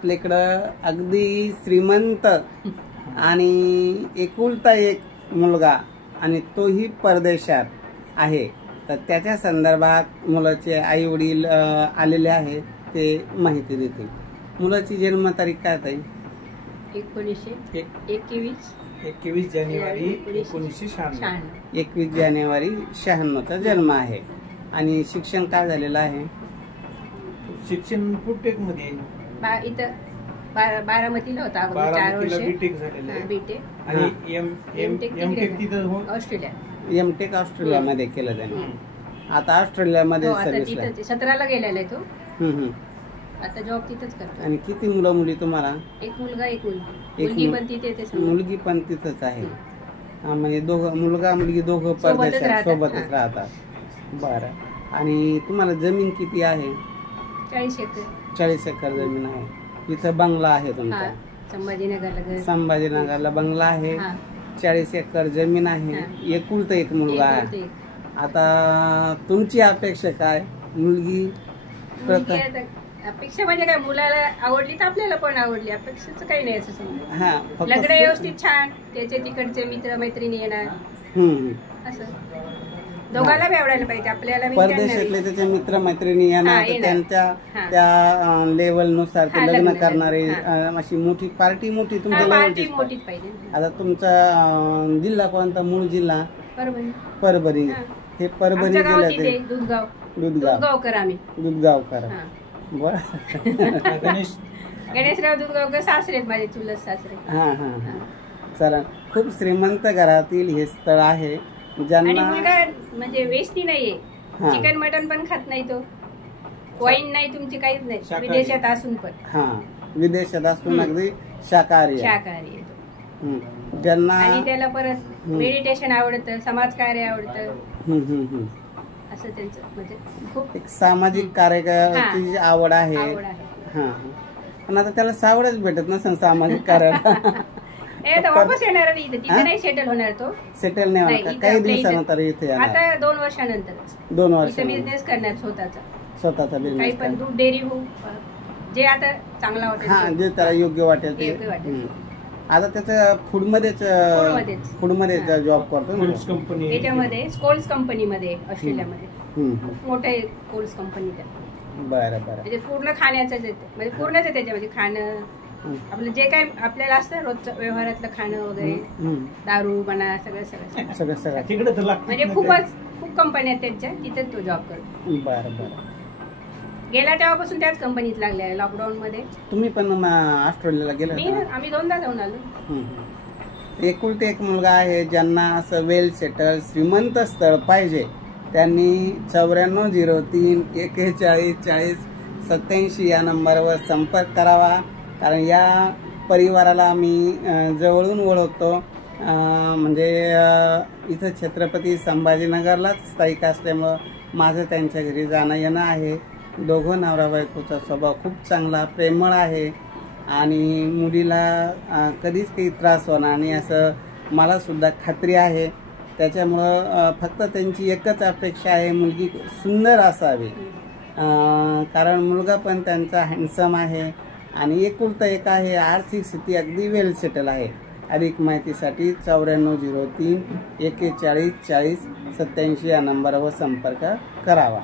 आपल्याकडं अगदी श्रीमंत आणि एकुलता एक मुलगा आणि तोही परदेशात आहे, तर त्याच्या संदर्भात मुलाचे आई वडील आलेले आहेत, ते माहिती देतील. मुलाची जन्मतारीख काय ताई? 21 जानेवारी 1996. 21 जानेवारी 96चा जन्म आहे. आणि शिक्षण काय झालेलं आहे? शिक्षण फुटेक मध्ये इथं बारामतीला होता, 4 वर्ष बीटेक झालेलं आहे. बीटेक आणि एमटेक तिथं ऑस्ट्रेलिया. एमटेक ऑस्ट्रेलियामध्ये केलं त्याने. आता ऑस्ट्रेलियामध्ये सर्व्हिसला 17ला गेलेला आहे तो. आता जॉब तिथंच करतो. आणि किती मुलं मुली तुम्हाला? एक मुलगा एक मुलगी. मुलगी पण तिथे. मुलगी पण तिथंच आहे. म्हणजे दोघं, मुलगा मुलगी दोघं परदेशात सोबतच राहतात. बरं. आणि तुम्हाला जमीन किती आहे? 40 एकर. 40 एकर जमीन आहे. इथं बंगला आहे तुमचा? संभाजीनगरला बंगला आहे. 40 एकर जमीन आहे. एकुलता एक मुलगा आहे. आता तुमची अपेक्षा काय? मुलगी अपेक्षा म्हणजे काय, मुलाला आवडली तर आपल्याला पण आवडली. अपेक्षाच काही नाही असं समजा. लग्न व्यवस्थित छान, त्याचे तिकडचे मित्र मैत्रिणी येणार, असं दोघांना बी आवडायला पाहिजे. आपल्याला परदेशातले त्याचे मित्र मैत्रिणी येणार, त्यांच्या त्या लेवल नुसार ते लग्न करणारे, अशी मोठी पार्टी, मोठी तुमच्या मोठीच पाहिजे. आता तुमचा जिल्हा कोणता? मूळ जिल्हा परभणी. हे परभणी जिल्ह्यात दुधगावकर. आम्ही दुधगावकर. गणेशराव दुधगावकर सासरे आहेत माझे, चुलत सासरे. चला, खूप श्रीमंत घरातील हे स्थळ आहे. आणि मुलगा म्हणजे वेस्टी नाहीये, चिकन मटन पण खात नाही तो, वाईन नाही तुमची, काहीच नाही. विदेशात असून पण विदेशात असून अगदी शाकाहारी आहे ज्यांना. आणि त्याला परत मेडिटेशन आवडतं, समाजकार्य आवडतं, असं त्यांचं म्हणजे खूप एक सामाजिक कार्याची आवड आहे. पण आता त्याला सावडच भेटत नसेल सामाजिक कार्याला. वापस येणार नाही, तिथे नाही सेटल होणार तो. सेटल नाही होणार काही दिवसानंतर इथे? आता 2 वर्षानंतर 2 वर्ष बिझनेस करणार स्वतःचा बिझनेस. काही पण दूध डेअरी हो, जे आता चांगला वाटेल, जे त्याला योग्य वाटेल ते. आता त्याचं फूडमध्येच जॉब करतो. याच्यामध्ये कोल्स कंपनीमध्ये, ऑस्ट्रेलियामध्ये खूप मोठे कोल्स कंपनी. बरं. म्हणजे पूर्ण खाण्याचं म्हणजे पूर्णच आहे त्याच्यामध्ये. खाणं आपलं जे काय आपल्याला असतं रोजचं व्यवहारातलं खाणं वगैरे, दारू म्हणा, सगळं तिकडे म्हणजे खूप कंपन्या आहेत त्यांच्या, तिथेच तो जॉब करतो. बरं. गेला तेव्हापासून त्याच कंपनीत लागले आहे. लॉकडाऊन मध्ये. तुम्ही पण ऑस्ट्रेलियाला गेला? आम्ही 2दा जाऊन आलो. एकुलते एक मुलगा आहे. ज्यांना असं वेल सेटल श्रीमंत स्थळ पाहिजे, त्यांनी 9403 41 40 87 या नंबरवर संपर्क करावा. कारण या परिवाराला मी जवळून ओळखतो. म्हणजे इथं छत्रपती संभाजीनगरलाच स्थायिक असल्यामुळं माझं त्यांच्या घरी जाणं येणं आहे. दोघं नवरा बायकोचा स्वभाव खूप चांगला, प्रेमळ आहे. आणि मुलीला कधीच काही त्रास होणार नाही असं मला सुद्धा खात्री आहे. त्याच्यामुळं फक्त त्यांची एकच अपेक्षा आहे, मुलगी सुंदर असावी. कारण मुलगा पण त्यांचा हँडसम आहे आणि एकुलता एक आहे. आर्थिक स्थिती अगदी वेल सेटल आहे. अधिक माहितीसाठी 9403 41 40 87 या नंबरवर संपर्क करावा.